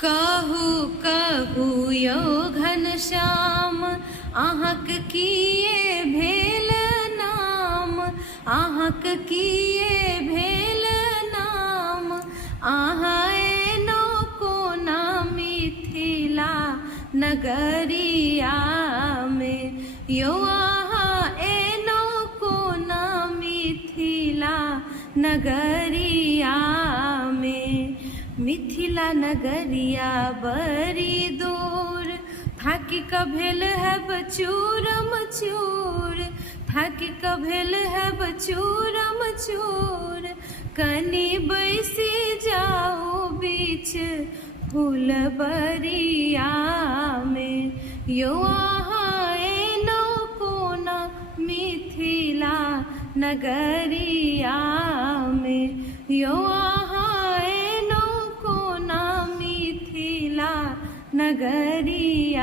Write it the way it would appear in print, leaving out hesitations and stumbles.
कहू कहू यौ घनश्याम अहाँक किए भेल नाम, अहाँक किए भेल नाम। अहाँ एनो कोना मिथिला नगरिया में, यौ अहाँ एनो कोना मिथिला नगरिया में। मिथिला नगरिया बड़ी दूर, थाकी क भेल है बचूरम चूर, थाकी क भेल है बचूरम चूर। कनी बैसी जाओ बीच फूलबरिया में, यौ अहाँ एनो कोना मिथिला नगरिया में, यौ अहाँ एनो कोना मिथिला नगरिया।